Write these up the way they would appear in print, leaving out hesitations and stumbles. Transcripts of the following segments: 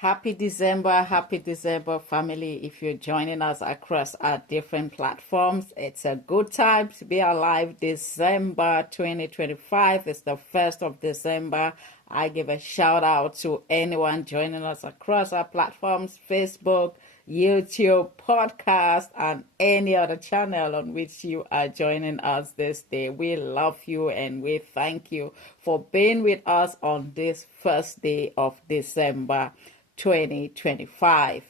Happy December, family. If you're joining us across our different platforms, it's a good time to be alive. December 2025 is the 1st of December. I give a shout out to anyone joining us across our platforms, Facebook, YouTube, podcast, and any other channel on which you are joining us this day. We love you and we thank you for being with us on this first day of December 2025.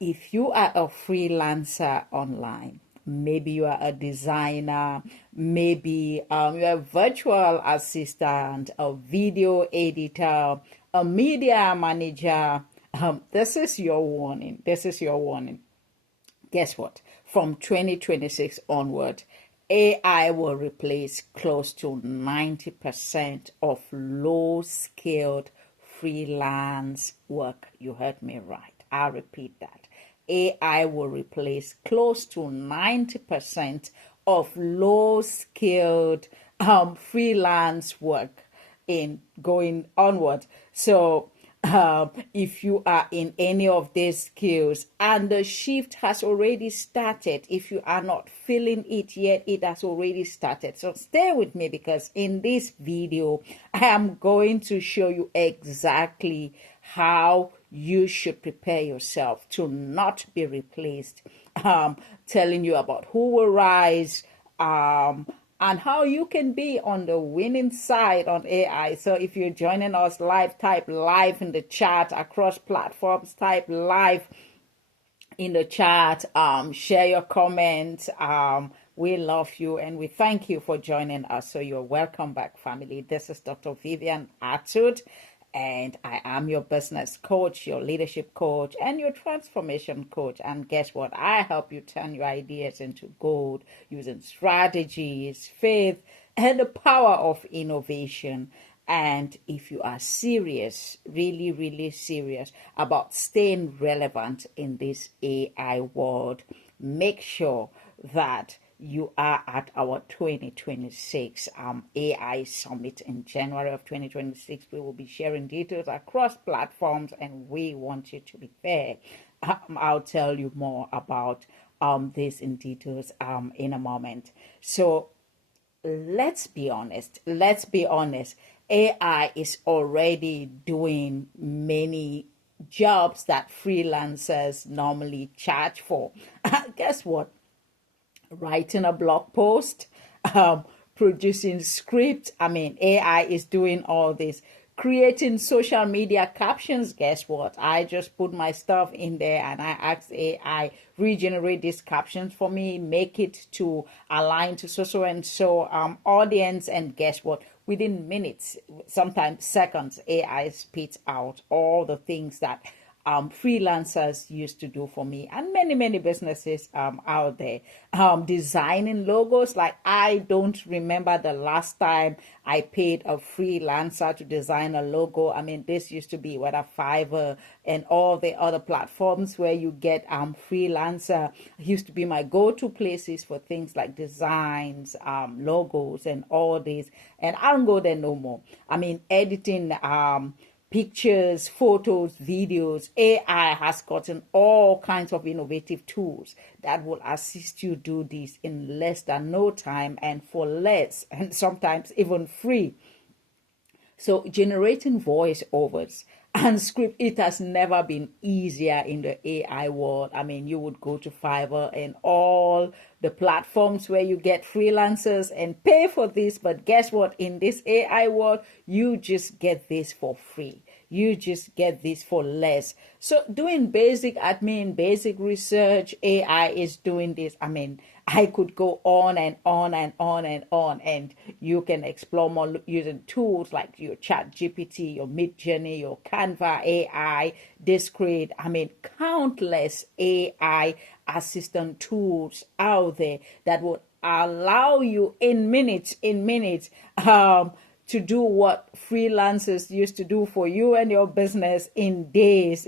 If you are a freelancer online, maybe you are a designer, maybe you're a virtual assistant, a video editor, a media manager, this is your warning. This is your warning. Guess what? From 2026 onward, AI will replace close to 90% of low-skilled freelance work. You heard me right. I'll repeat that. AI will replace close to 90% of low-skilled freelance work in going onward. So if you are in any of these skills and the shift has already started, if you are not feeling it yet, it has already started. So stay with me, because in this video I am going to show you exactly how you should prepare yourself to not be replaced, telling you about who will rise, and how you can be on the winning side on AI. So if you're joining us live, type live in the chat across platforms, type live in the chat, share your comments. We love you and we thank you for joining us. So you're welcome back, family. This is Dr. Vivian Atud, and I am your business coach, your leadership coach, and your transformation coach. And guess what? I help you turn your ideas into gold using strategies, faith, and the power of innovation. And if you are serious, really, really serious about staying relevant in this AI world, make sure that you are at our 2026 AI Summit in January of 2026. We will be sharing details across platforms, and we want you to be there. I'll tell you more about this in details in a moment. So let's be honest. AI is already doing many jobs that freelancers normally charge for. Guess what? Writing a blog post, producing script. AI is doing all this. Creating social media captions. Guess what? I just put my stuff in there and I asked AI, regenerate these captions for me, make it to align to so and so audience. And guess what? Within minutes, sometimes seconds, AI spits out all the things that freelancers used to do for me, and many businesses out there. Designing logos, like I don't remember the last time I paid a freelancer to design a logo. This used to be whether Fiverr and all the other platforms where you get freelancer used to be my go-to places for things like designs, logos, and all this. And I don't go there no more. Editing pictures, photos, videos. AI has gotten all kinds of innovative tools that will assist you do this in less than no time and for less, and sometimes even free. So generating voiceovers and script, it has never been easier in the AI world. You would go to Fiverr and all the platforms where you get freelancers and pay for this. But guess what? In this AI world, you just get this for free. You just get this for less. So doing basic admin, basic research, AI is doing this. I could go on and on and on and on, and you can explore more using tools like your Chat GPT, your Midjourney, your Canva AI, Discreet. Countless AI assistant tools out there that would allow you in minutes, to do what freelancers used to do for you and your business in days.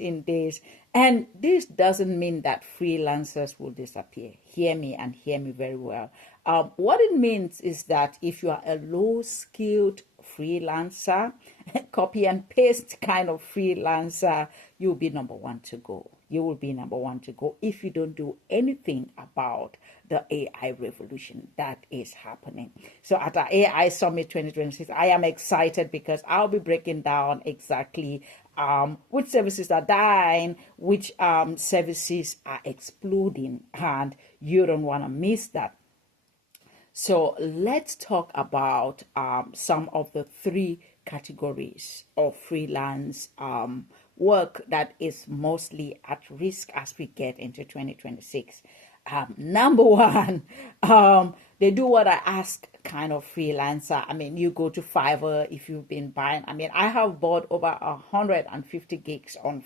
And this doesn't mean that freelancers will disappear. Hear me and hear me very well. What it means is that if you are a low-skilled freelancer, copy and paste kind of freelancer, you'll be number one to go. You will be number one to go if you don't do anything about the AI revolution that is happening. So at our AI Summit 2026, I am excited because I'll be breaking down exactly which services are dying, which services are exploding, and you don't want to miss that. So let's talk about some of the three categories of freelance work that is mostly at risk as we get into 2026. Number one, they do what I ask kind of freelancer. I mean, you go to Fiverr if you've been buying. I mean, I have bought over 150 gigs on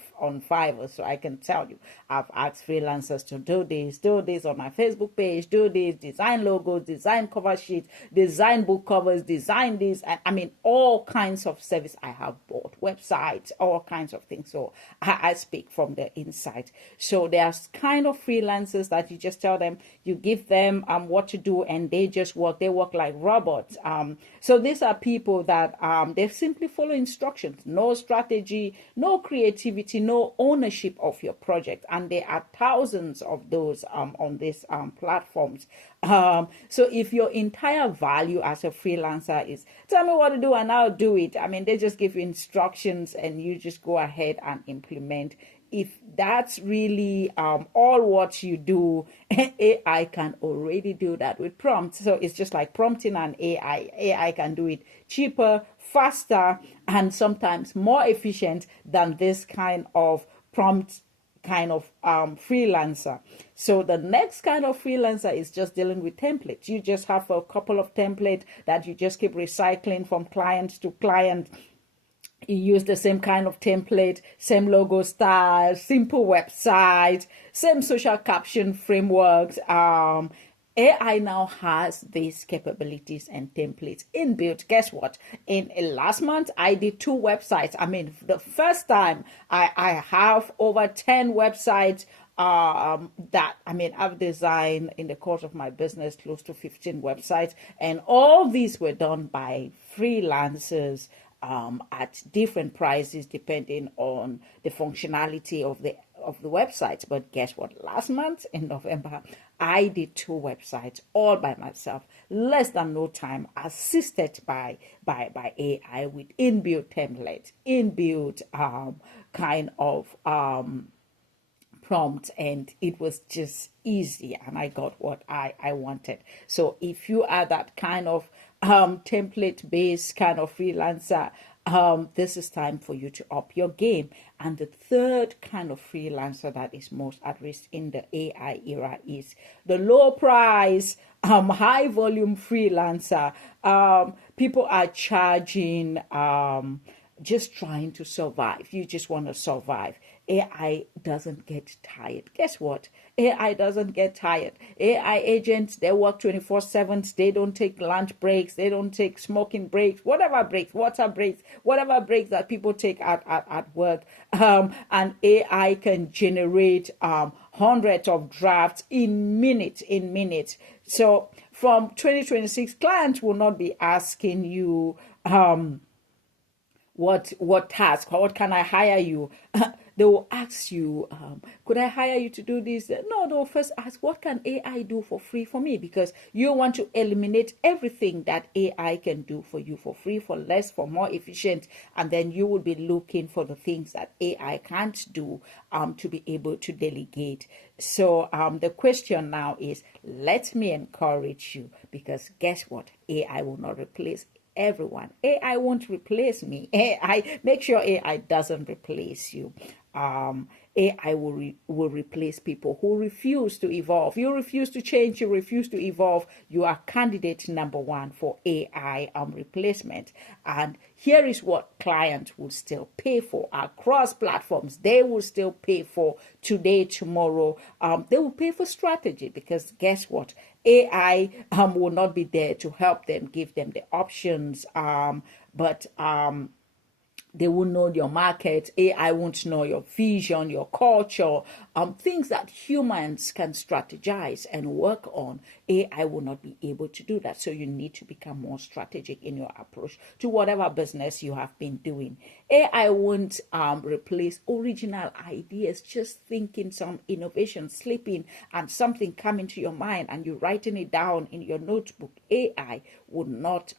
Fiverr, so I can tell you, I've asked freelancers to do this on my Facebook page, do this, design logos, design cover sheets, design book covers, design this, and I mean, all kinds of service I have bought, websites, all kinds of things. So I speak from the inside. So there's kind of freelancers that you just tell them, you give them what to do, and they just work. They work like robots. So these are people that they simply follow instructions, no strategy, no creativity, no ownership of your project. And there are thousands of those on these platforms. So if your entire value as a freelancer is tell me what to do and I'll do it, I mean, they just give you instructions and you just go ahead and implement. If that's really all what you do, AI can already do that with prompts. So it's just like prompting an AI. AI can do it cheaper, faster, and sometimes more efficient than this kind of prompt kind of freelancer. So the next kind of freelancer is just dealing with templates. You just have a couple of templates that you just keep recycling from client to client. You use the same kind of template, same logo style, simple website, same social caption frameworks. AI now has these capabilities and templates inbuilt. Guess what? In last month, I did 2 websites. I mean, the first time I have over 10 websites that, I mean, I've designed in the course of my business close to 15 websites, and all these were done by freelancers at different prices depending on the functionality of the websites. But guess what? Last month in November, I did 2 websites all by myself, less than no time, assisted by AI with inbuilt templates, inbuilt kind of prompt, and it was just easy and I got what I wanted. So if you are that kind of template based kind of freelancer, this is time for you to up your game. And the third kind of freelancer that is most at risk in the AI era is the low price, high volume freelancer. People are charging just trying to survive. You just want to survive. AI doesn't get tired. Guess what? AI doesn't get tired. AI agents, they work 24/7. They don't take lunch breaks. They don't take smoking breaks, whatever breaks, water breaks, whatever breaks that people take at work. And AI can generate hundreds of drafts in minutes. So from 2026, clients will not be asking you, what task, what can I hire you? They will ask you, could I hire you to do this? No, they'll first ask, what can AI do for free for me? Because you want to eliminate everything that AI can do for you for free, for less, for more efficient, and then you will be looking for the things that AI can't do to be able to delegate. So the question now is, let me encourage you, because guess what? AI will not replace everyone. AI won't replace me. AI, make sure AI doesn't replace you. AI will replace people who refuse to evolve. You refuse to change, you refuse to evolve. You are candidate number 1 for AI replacement. And here is what clients will still pay for across platforms. They will still pay for today, tomorrow. They will pay for strategy, because guess what? AI will not be there to help them, give them the options, but They will know your market. AI won't know your vision, your culture, things that humans can strategize and work on. AI will not be able to do that. So you need to become more strategic in your approach to whatever business you have been doing. AI won't replace original ideas, just thinking some innovation, sleeping, and something coming to your mind and you writing it down in your notebook. AI would not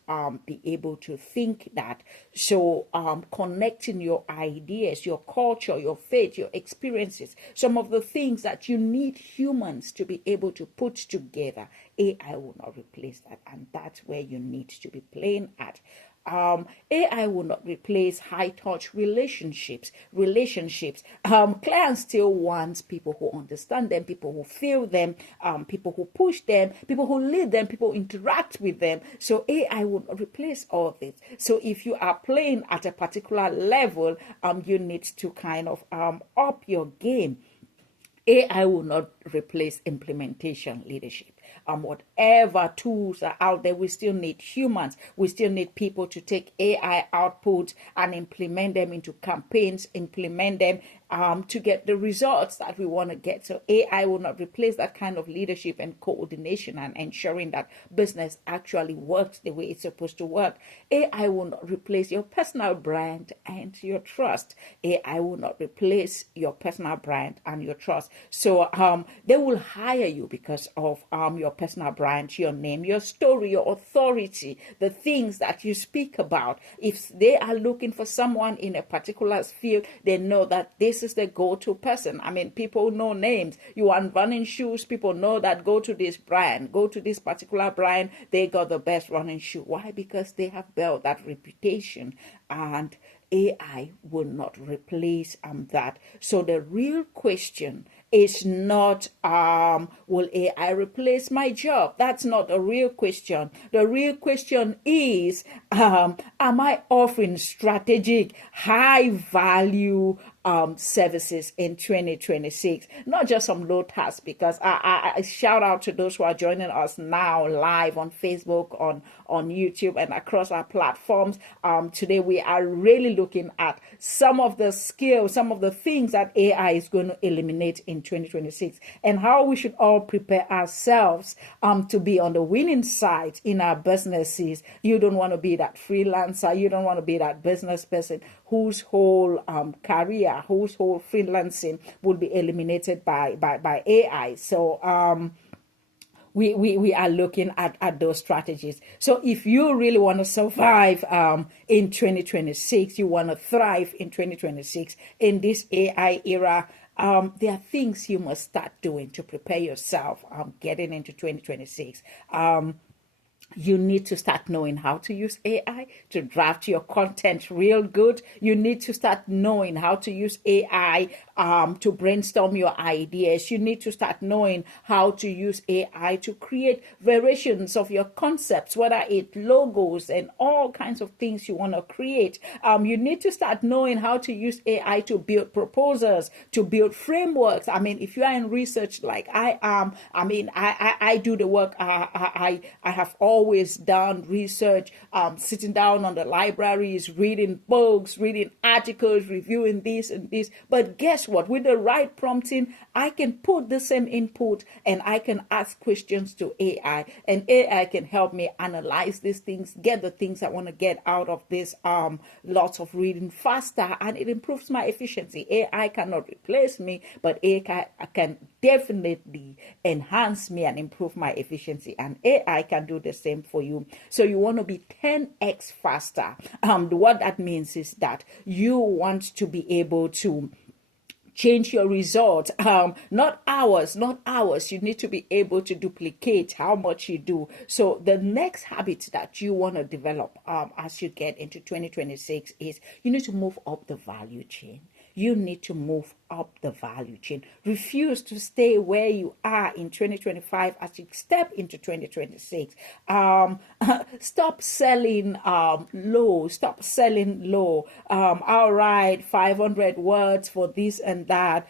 be able to think that. So connecting your ideas, your culture, your faith, your experiences, some of the things that you need humans to be able to put together, AI will not replace that. And that's where you need to be playing at. AI will not replace high touch relationships. Clients still want people who understand them, people who feel them, people who push them, people who lead them, people who interact with them. So AI will not replace all this. So if you are playing at a particular level, you need to kind of up your game. AI will not replace implementation leadership. Whatever tools are out there, we still need humans. We still need people to take AI output and implement them into campaigns, implement them to get the results that we want to get. So AI will not replace that kind of leadership and coordination and ensuring that business actually works the way it's supposed to work. AI will not replace your personal brand and your trust. AI will not replace your personal brand and your trust. So they will hire you because of your personal brand, your name, your story, your authority, the things that you speak about. If they are looking for someone in a particular field, they know that this is the go-to person. I mean, people know names. You want running shoes, people know that go to this brand, go to this particular brand, they got the best running shoe. Why? Because they have built that reputation, and AI will not replace that. So the real question is not will AI replace my job? That's not the real question. The real question is am I offering strategic, high value services in 2026? Not just some low tasks, because I shout out to those who are joining us now live on Facebook, on YouTube, and across our platforms. Today we are really looking at some of the skills, some of the things that AI is going to eliminate in 2026, and how we should all prepare ourselves to be on the winning side in our businesses. You don't want to be that freelancer. You don't want to be that business person whose whole career, whose whole freelancing will be eliminated by AI. So we are looking at those strategies. So if you really want to survive in 2026, you want to thrive in 2026 in this AI era, there are things you must start doing to prepare yourself getting into 2026. You need to start knowing how to use AI to draft your content real good. You need to start knowing how to use AI to brainstorm your ideas. You need to start knowing how to use AI to create variations of your concepts, whether it's logos and all kinds of things you want to create. You need to start knowing how to use AI to build proposals, to build frameworks. I mean, if you are in research like I am, I do the work. I have always done research, sitting down on the libraries, reading books, reading articles, reviewing this and this. But guess what? With the right prompting, I can put the same input and I can ask questions to AI, and AI can help me analyze these things, get the things I want to get out of this lots of reading faster, and it improves my efficiency. AI cannot replace me, but AI can definitely enhance me and improve my efficiency, and AI can do the same for you. So you want to be 10x faster. What that means is that you want to be able to change your results, not hours. You need to be able to duplicate how much you do. So the next habit that you want to develop as you get into 2026 is you need to move up the value chain. You need to move up the value chain. Refuse to stay where you are in 2025 as you step into 2026. Stop selling low. Stop selling low. All right, 500 words for this and that.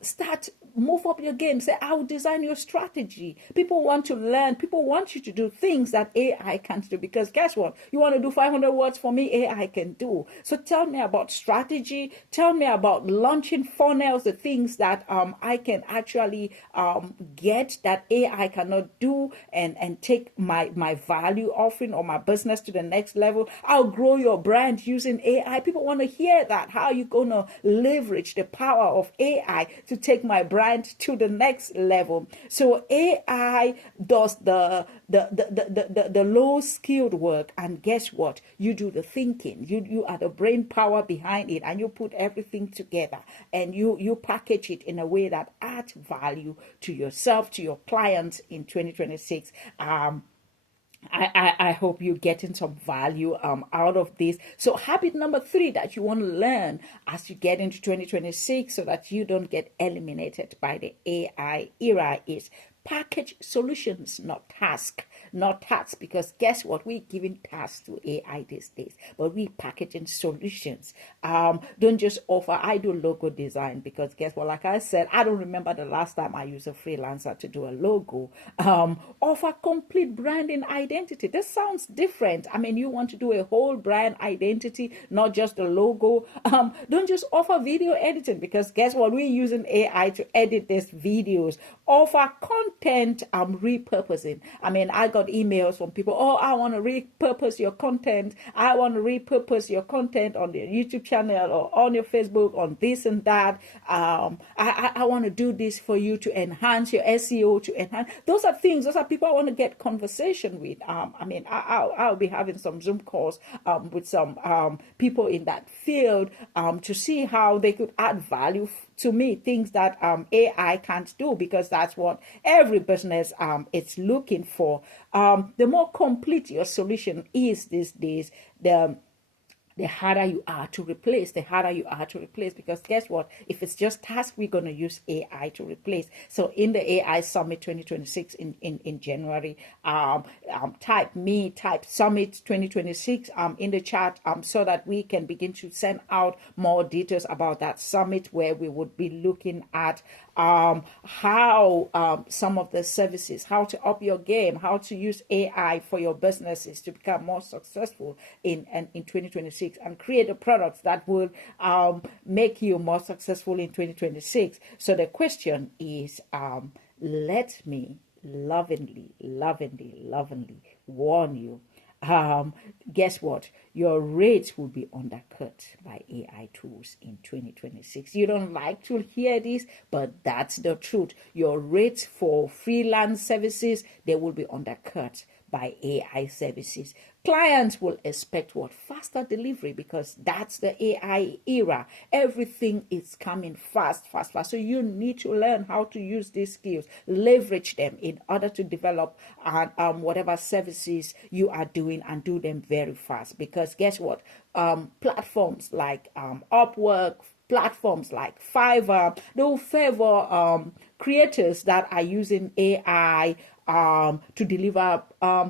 Start move up your game. Say, I'll design your strategy. People want to learn. People want you to do things that AI can't do, because guess what? You want to do 500 words for me, AI can do. So tell me about strategy. Tell me about launching funnels, the things that I can actually get that AI cannot do, and take my value offering or my business to the next level. I'll grow your brand using AI. People want to hear that. How are you going to leverage the power of AI to take my brand to the next level? So AI does the low skilled work, and guess what? You do the thinking. You are the brain power behind it, and you put everything together, and you package it in a way that adds value to yourself, to your clients in 2026. I hope you're getting some value out of this. So habit number 3 that you want to learn as you get into 2026 so that you don't get eliminated by the AI era is package solutions, not task. Not tasks, because guess what? We're giving tasks to AI these days, but we packaging solutions. Don't just offer. I do logo design because guess what? Like I said, I don't remember the last time I used a freelancer to do a logo. Offer complete branding identity. This sounds different. I mean, you want to do a whole brand identity, not just a logo. Don't just offer video editing, because guess what? We're using AI to edit these videos. Offer content repurposing. I mean, I got emails from people, oh, I want to repurpose your content. I want to repurpose your content on your YouTube channel or on your Facebook, on this and that. I want to do this for you to enhance your SEO, to enhance. Those are things, those are people I want to get conversation with. I mean, I'll be having some Zoom calls with some people in that field to see how they could add value to me, things that AI can't do, because that's what every business is looking for. The more complete your solution is these days, the harder you are to replace, because guess what? If it's just tasks, we're going to use AI to replace. So in the AI Summit 2026 in January, type Summit 2026 in the chat so that we can begin to send out more details about that summit, where we would be looking at how some of the services, how to up your game, how to use AI for your businesses to become more successful in 2026, and create a product that will make you more successful in 2026. So the question is, let me lovingly warn you, guess what? Your rates will be undercut by AI tools in 2026. You don't like to hear this, but that's the truth. Your rates for freelance services, they will be undercut by AI services. Clients will expect what? Faster delivery, because that's the AI era. Everything is coming fast. So you need to learn how to use these skills, leverage them in order to develop whatever services you are doing, and do them very fast. Because guess what? Platforms like Upwork, platforms like Fiverr, they will favor creators that are using AI to deliver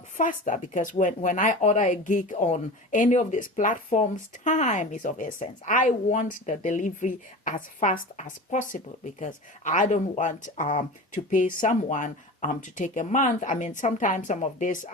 faster, because when I order a gig on any of these platforms, time is of essence. I want the delivery as fast as possible, because I don't want to pay someone to take a month. I mean, sometimes some of these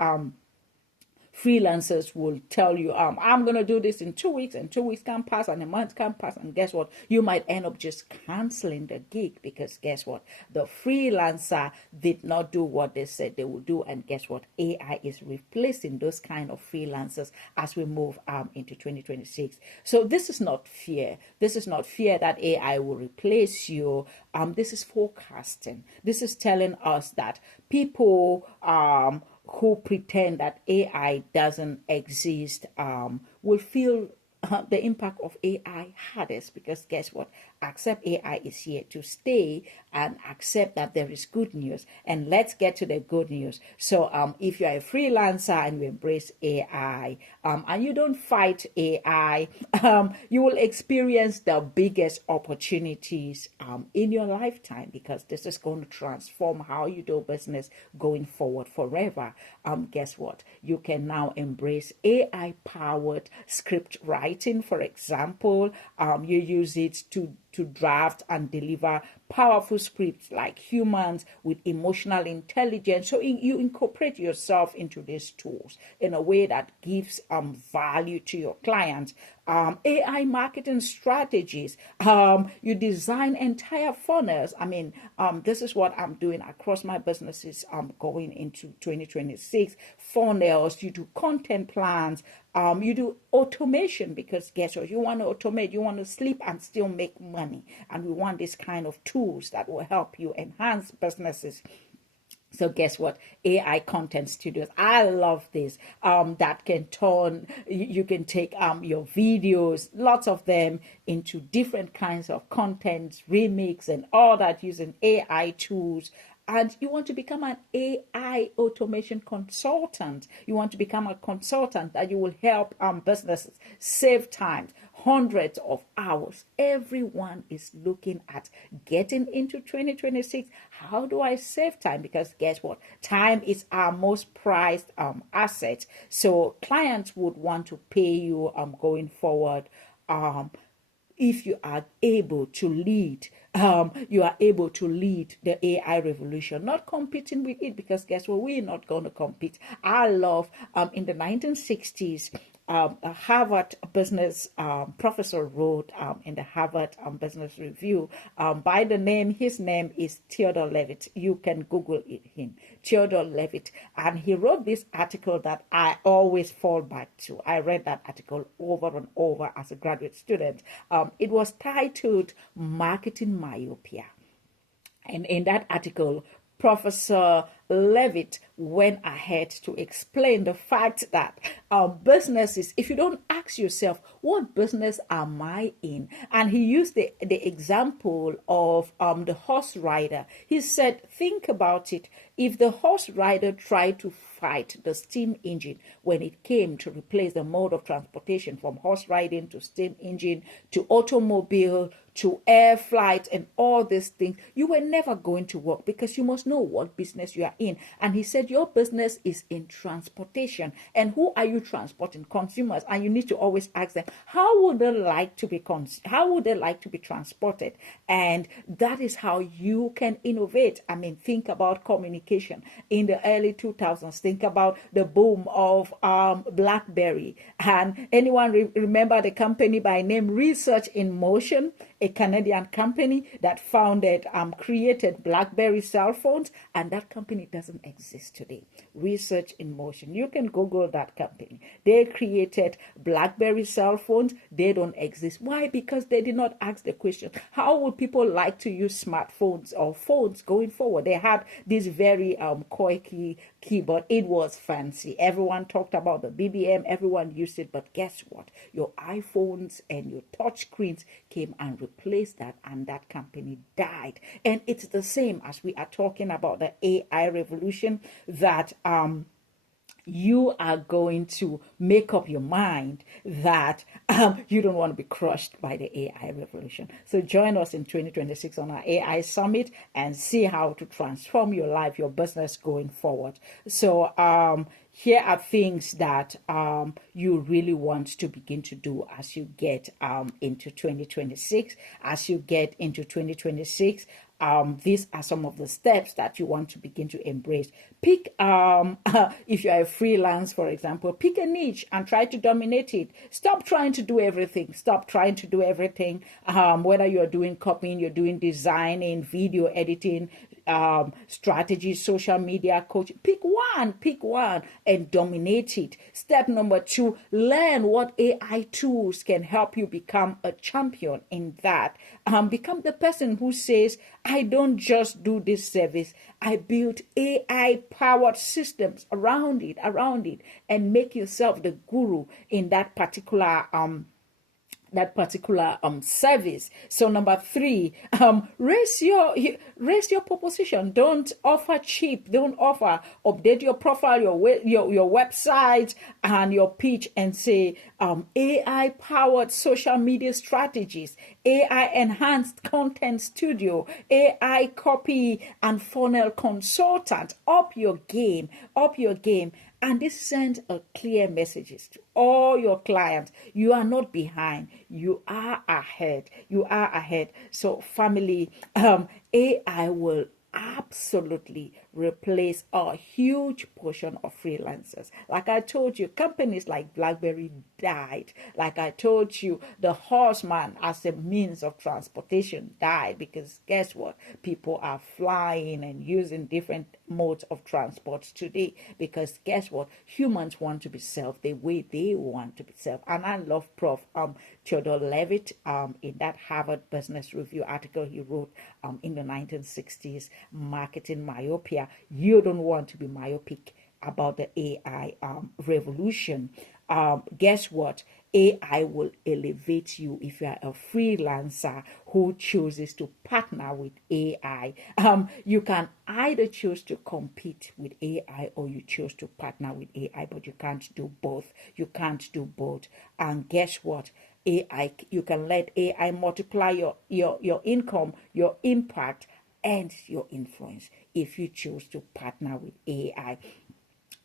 freelancers will tell you, I'm going to do this in 2 weeks, and 2 weeks can pass, and a month can pass, and guess what? You might end up just canceling the gig, because guess what? The freelancer did not do what they said they would do, and guess what? AI is replacing those kind of freelancers as we move into 2026. So this is not fear. This is not fear that AI will replace you. This is forecasting. This is telling us that people who pretend that AI doesn't exist will feel the impact of AI hardest, because guess what? Accept AI is here to stay, and accept that there is good news. And let's get to the good news. So if you are a freelancer and you embrace AI and you don't fight AI, you will experience the biggest opportunities in your lifetime, because this is going to transform how you do business going forward forever. Guess what? You can now embrace AI powered script writing, for example. You use it to draft and deliver powerful scripts like humans with emotional intelligence. So you incorporate yourself into these tools in a way that gives value to your clients. AI marketing strategies. You design entire funnels. I mean, this is what I'm doing across my businesses going into 2026. Funnels, you do content plans, you do automation, because guess what? You want to automate, you want to sleep and still make money. And we want this kind of tools that will help you enhance businesses. So guess what? AI content studios. I love this. That can turn, you can take your videos, lots of them, into different kinds of contents, remix and all that using AI tools. And you want to become an AI automation consultant. You want to become a consultant that you will help businesses save time, hundreds of hours. Everyone is looking at getting into 2026. How do I save time? Because guess what? Time is our most prized asset. So clients would want to pay you going forward. If you are able to lead, you are able to lead the AI revolution, not competing with it, because guess what? We're not going to compete. I love in the 1960s, a Harvard business professor wrote in the Harvard Business Review by the name, his name is Theodore Levitt. You can Google him, Theodore Levitt. And he wrote this article that I always fall back to. I read that article over and over as a graduate student. It was titled Marketing Myopia. And in that article, Professor Levitt went ahead to explain the fact that businesses, if you don't ask yourself, what business am I in? And he used the example of the horse rider. He said, think about it. If the horse rider tried to fight the steam engine when it came to replace the mode of transportation from horse riding to steam engine to automobile to air flight and all these things, you were never going to work, because you must know what business you are in. And he said your business is in transportation. And who are you transporting? Consumers. And you need to always ask them, how would they like to be transported? And that is how you can innovate. I mean, think about communication in the early 2000s. Think about the boom of BlackBerry. And anyone remember the company by name Research in Motion, a Canadian company that created BlackBerry cell phones, and that company doesn't exist today. Research in Motion. You can Google that company. They created BlackBerry cell phones. They don't exist. Why? Because they did not ask the question, how would people like to use smartphones or phones going forward? They had this very quirky keyboard. It was fancy. Everyone talked about the BBM. Everyone used it. But guess what? Your iPhones and your touch screens came and replaced that, and that company died. And it's the same as we are talking about the AI revolution, that you are going to make up your mind that you don't want to be crushed by the AI revolution. So join us in 2026 on our AI Summit and see how to transform your life, your business going forward. So here are things that you really want to begin to do as you get into 2026. As you get into 2026, these are some of the steps that you want to begin to embrace. Pick, if you are a freelance, for example, pick a niche and try to dominate it. Stop trying to do everything. Stop trying to do everything. Whether you're doing copying, you're doing designing, video editing, strategy, social media coaching. Pick one and dominate it. Step number 2, learn what AI tools can help you become a champion in that. Become the person who says, I don't just do this service. I build AI powered systems around it, and make yourself the guru in that particular service. So number 3, raise your proposition. Don't offer cheap. Don't offer. Update your profile, your website, and your pitch, and say AI powered social media strategies, AI enhanced content studio, AI copy and funnel consultant. Up your game, up your game. And this sends a clear messages to all your clients. You are not behind. You are ahead. You are ahead. So family, AI will absolutely replace a huge portion of freelancers. Like I told you, companies like BlackBerry died. Like I told you, the horseman as a means of transportation died, because guess what? People are flying and using different modes of transport today, because guess what? Humans want to be served the way they want to be served. And I love Prof. Theodore Levitt in that Harvard Business Review article he wrote in the 1960s, Marketing Myopia. You don't want to be myopic about the AI revolution. Guess what? AI will elevate you if you are a freelancer who chooses to partner with AI. You can either choose to compete with AI or you choose to partner with AI, but you can't do both. You can't do both. And guess what? AI, you can let AI multiply your income, your impact, and your influence if you choose to partner with AI.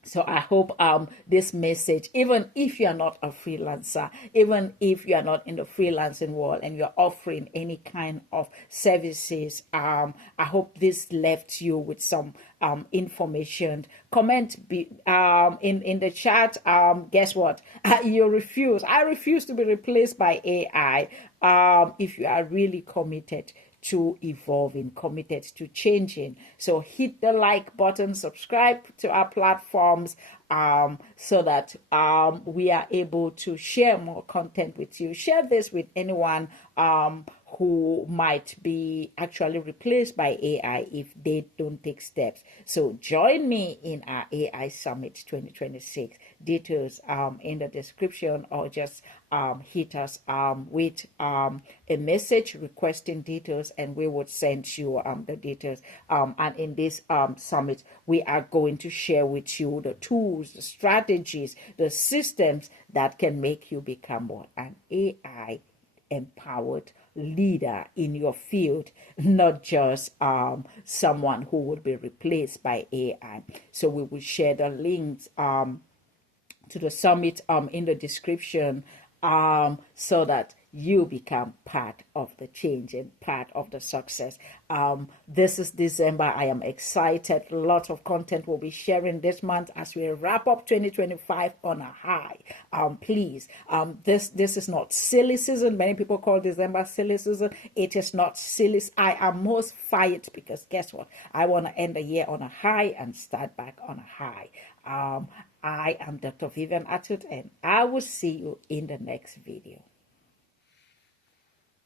So I hope this message, even if you're not a freelancer, even if you're not in the freelancing world and you're offering any kind of services, I hope this left you with some information. Comment in the chat. Guess what? You refuse. I refuse to be replaced by AI. If you are really committed to evolving, committed to changing. So hit the like button, subscribe to our platforms so that we are able to share more content with you. Share this with anyone who might be actually replaced by AI if they don't take steps. So join me in our AI Summit 2026. Details in the description, or just hit us with a message requesting details, and we would send you the details. And in this summit, we are going to share with you the tools, the strategies, the systems that can make you become what? An AI empowered leader in your field, not just someone who would be replaced by AI. So we will share the links to the summit in the description so that you become part of the change and part of the success. This is December. I am excited. A lot of content will be sharing this month as we wrap up 2025 on a high. Please, this is not silly season. Many people call December silly season. It is not silly. I am most fired because guess what? I want to end the year on a high and start back on a high. I am Dr. Vivian Atud, and I will see you in the next video.